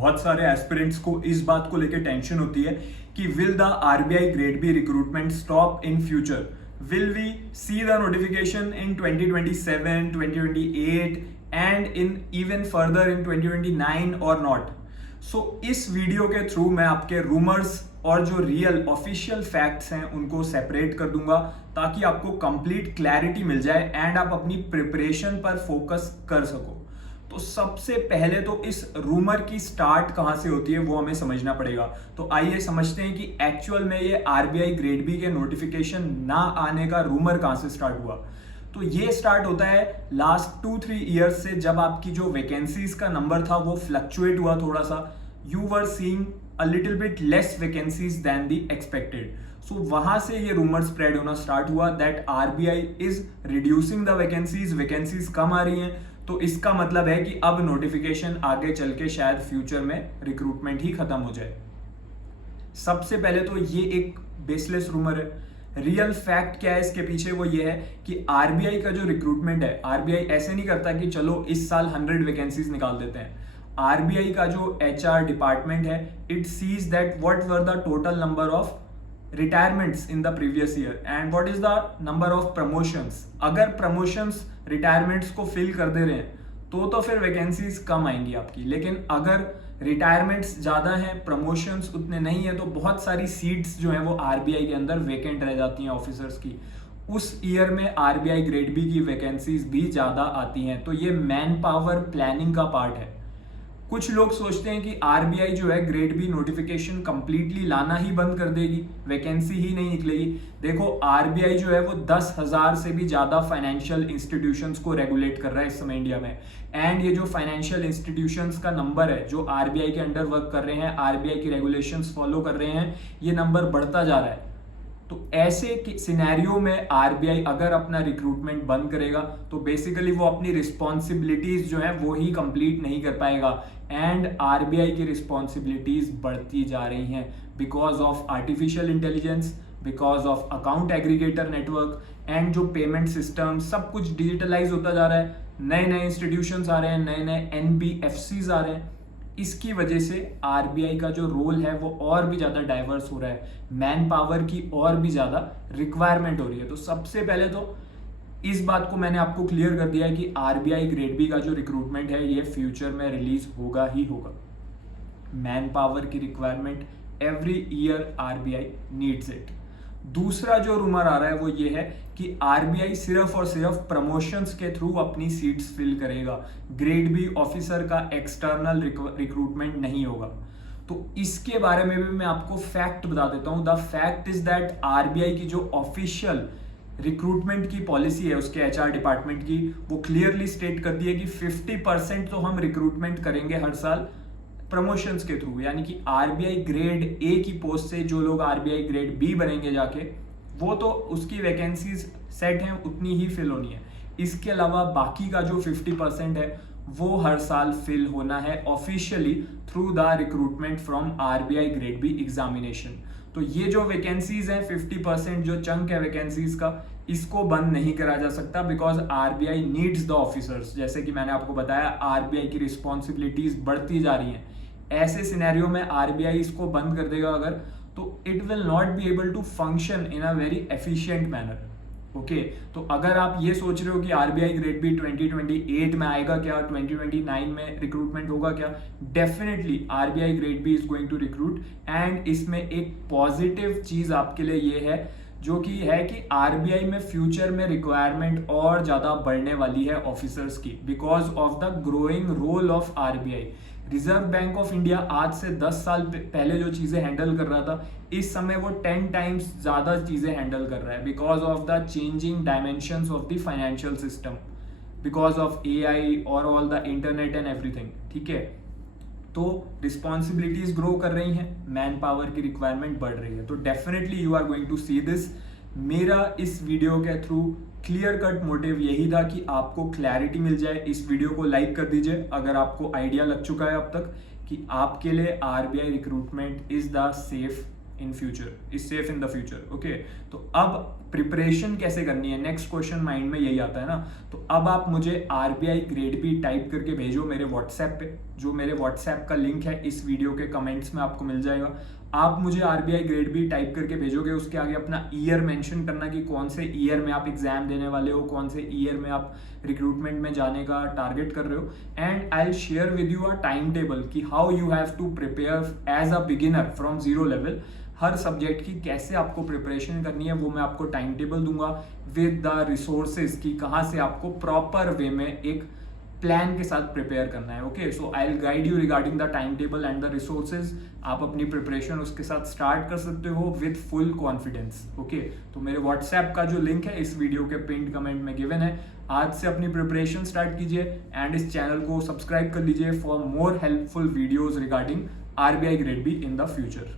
बहुत सारे एस्पिरेंट्स को इस बात को लेकर टेंशन होती है कि will the RBI grade B recruitment stop in future, will we see the notification in 2027, 2028 and in even further in 2029 और नॉट। सो इस वीडियो के थ्रू मैं आपके रूमर्स और जो रियल ऑफिशियल फैक्ट्स हैं उनको सेपरेट कर दूंगा ताकि आपको कंप्लीट क्लैरिटी मिल जाए एंड आप अपनी प्रिपरेशन पर फोकस कर सको। तो सबसे पहले तो इस रूमर की स्टार्ट कहां से होती है वो हमें समझना पड़ेगा। तो आइए समझते हैं कि एक्चुअल में ये आरबीआई ग्रेड बी के नोटिफिकेशन ना आने का रूमर कहां से स्टार्ट हुआ। तो ये स्टार्ट होता है लास्ट 2-3 ईयर्स से, जब आपकी जो वैकेंसीज का नंबर था वो फ्लक्चुएट हुआ थोड़ा सा, you were seeing a little bit less vacancies than the expected. So वहां से ये रूमर स्प्रेड होना स्टार्ट हुआ that RBI is reducing the vacancies कम आ रही हैं, तो इसका मतलब है कि अब नोटिफिकेशन आगे चल के शायद फ्यूचर में रिक्रूटमेंट ही खत्म हो जाए। सबसे पहले तो ये एक बेसलेस रूमर है। रियल फैक्ट क्या है इसके पीछे, वो ये है कि आरबीआई का जो रिक्रूटमेंट है, आरबीआई ऐसे नहीं करता कि चलो इस साल 100 वैकेंसीज निकाल देते हैं। आरबीआई का जो एचआर डिपार्टमेंट है, it sees that what were the total number of retirements in the previous year and what is the number of promotions. अगर प्रमोशंस रिटायरमेंट्स को फिल कर दे रहे हैं तो फिर वैकेंसीज कम आएंगी आपकी, लेकिन अगर रिटायरमेंट्स ज्यादा हैं, प्रमोशंस उतने नहीं है, तो बहुत सारी सीट्स जो हैं वो आरबीआई के अंदर वेकेंट रह जाती हैं ऑफिसर्स की। उस ईयर में आरबीआई ग्रेड बी की वैकेंसीज भी ज्यादा आती हैं। तो ये मैन पावर प्लानिंग का पार्ट है। कुछ लोग सोचते हैं कि आरबीआई जो है ग्रेड बी नोटिफिकेशन कंप्लीटली लाना ही बंद कर देगी, वैकेंसी ही नहीं निकलेगी। देखो आरबीआई जो है वो 10,000 से भी ज्यादा फाइनेंशियल इंस्टीट्यूशंस को रेगुलेट कर रहा है इस समय इंडिया में, एंड ये जो फाइनेंशियल इंस्टीट्यूशंस का नंबर है जो आरबीआई के अंडर वर्क कर रहे हैं, आरबीआई की रेगुलेशंस फॉलो कर रहे हैं, ये नंबर बढ़ता जा रहा है। तो ऐसे सिनेरियो में आरबीआई अगर अपना रिक्रूटमेंट बंद करेगा तो बेसिकली वो अपनी रिस्पॉन्सिबिलिटीज जो है वो ही कंप्लीट नहीं कर पाएगा, एंड आरबीआई की रिस्पॉन्सिबिलिटीज बढ़ती जा रही हैं because of artificial intelligence, because of account aggregator network and जो पेमेंट सिस्टम सब कुछ डिजिटलाइज होता जा रहा है। नए नए इंस्टीट्यूशंस आ रहे हैं, नए नए एनबीएफसीज आ रहे हैं। इसकी वजह से आरबीआई का जो रोल है वो और भी ज्यादा डाइवर्स हो रहा है, मैन पावर की और भी ज्यादा रिक्वायरमेंट हो रही है। तो सबसे पहले तो इस बात को मैंने आपको क्लियर कर दिया है कि आरबीआई ग्रेड बी का जो रिक्रूटमेंट है ये फ्यूचर में रिलीज होगा ही होगा। मैन पावर की requirement every year RBI needs it. दूसरा जो रूमर आ रहा है वो ये है कि आरबीआई सिर्फ और सिर्फ प्रमोशंस के थ्रू अपनी सीट्स फिल करेगा, ग्रेड बी ऑफिसर का एक्सटर्नल रिक्रूटमेंट नहीं होगा। तो इसके बारे में भी मैं आपको फैक्ट बता देता हूं। The fact is that RBI की जो ऑफिशियल रिक्रूटमेंट की पॉलिसी है उसके एचआर डिपार्टमेंट की, वो क्लियरली स्टेट करती है कि 50% तो हम रिक्रूटमेंट करेंगे हर साल प्रमोशंस के थ्रू, यानी कि आरबीआई ग्रेड ए की पोस्ट से जो लोग आरबीआई ग्रेड बी बनेंगे जाके, वो तो उसकी वैकेंसीज सेट हैं, उतनी ही फिल होनी है। इसके अलावा बाकी का जो 50% है वो हर साल फिल होना है officially through the recruitment from RBI grade B examination. तो ये जो वैकेंसीज हैं 50% जो चंक है वैकेंसीज का, इसको बंद नहीं करा जा सकता because RBI needs the officers. जैसे कि मैंने आपको बताया आरबीआई की रिस्पॉन्सिबिलिटीज बढ़ती जा रही हैं। ऐसे सिनेरियो में आरबीआई इसको बंद कर देगा अगर, तो it will not be able to function in a very efficient manner. Okay, तो अगर आप ये सोच रहे हो कि आरबीआई ग्रेड बी 2028 में आएगा क्या, 2029 में रिक्रूटमेंट होगा क्या, definitely RBI grade B is going to recruit. And इसमें एक पॉजिटिव चीज आपके लिए ये है जो कि है कि आरबीआई में फ्यूचर में रिक्वायरमेंट और ज्यादा बढ़ने वाली है ऑफिसर्स की because of the growing role of RBI. Reserve Bank of India आज से 10 साल पहले जो चीजें हैंडल कर रहा था, इस समय वो 10 टाइम्स ज्यादा चीजें हैंडल कर रहा है because of the changing dimensions of the financial system, because of AI और all the internet and everything. ठीक है, तो रिस्पॉन्सिबिलिटीज ग्रो कर रही हैं, मैन पावर की रिक्वायरमेंट बढ़ रही है, तो definitely you are going to see this. मेरा इस वीडियो के थ्रू क्लियर कट मोटिव यही था कि आपको क्लैरिटी मिल जाए। इस वीडियो को लाइक कर दीजिए अगर आपको आइडिया लग चुका है अब तक कि आपके लिए RBI recruitment is the safe in future, is safe in the future. Okay, तो अब प्रिपरेशन कैसे करनी है, नेक्स्ट क्वेश्चन माइंड में यही आता है ना। तो अब आप मुझे आरबीआई ग्रेड बी टाइप करके भेजो मेरे व्हाट्सएप पे, जो मेरे व्हाट्सएप का लिंक है इस वीडियो के कमेंट्स में आपको मिल जाएगा। आप मुझे आरबीआई ग्रेड बी टाइप करके भेजोगे, उसके आगे अपना ईयर मेंशन करना कि कौन से ईयर में आप एग्जाम देने वाले हो, कौन से ईयर में आप रिक्रूटमेंट में जाने का टारगेट कर रहे हो, and I will share with you a time table कि how you have to prepare as a beginner from zero level. हर सब्जेक्ट की कैसे आपको प्रिपरेशन करनी है वो मैं आपको टाइम टेबल दूंगा विद द रिसोर्सेज की कहाँ से आपको प्रॉपर वे में एक प्लान के साथ प्रिपेयर करना है। Okay, so I will guide you regarding the time table and the resources. आप अपनी प्रिपरेशन उसके साथ स्टार्ट कर सकते हो विद फुल कॉन्फिडेंस। ओके, तो मेरे व्हाट्सएप का जो लिंक है इस वीडियो के पिंड कमेंट में गिवन है। आज से अपनी प्रिपरेशन स्टार्ट कीजिए एंड इस चैनल को सब्सक्राइब कर लीजिए for more helpful videos regarding RBI grade be in the future.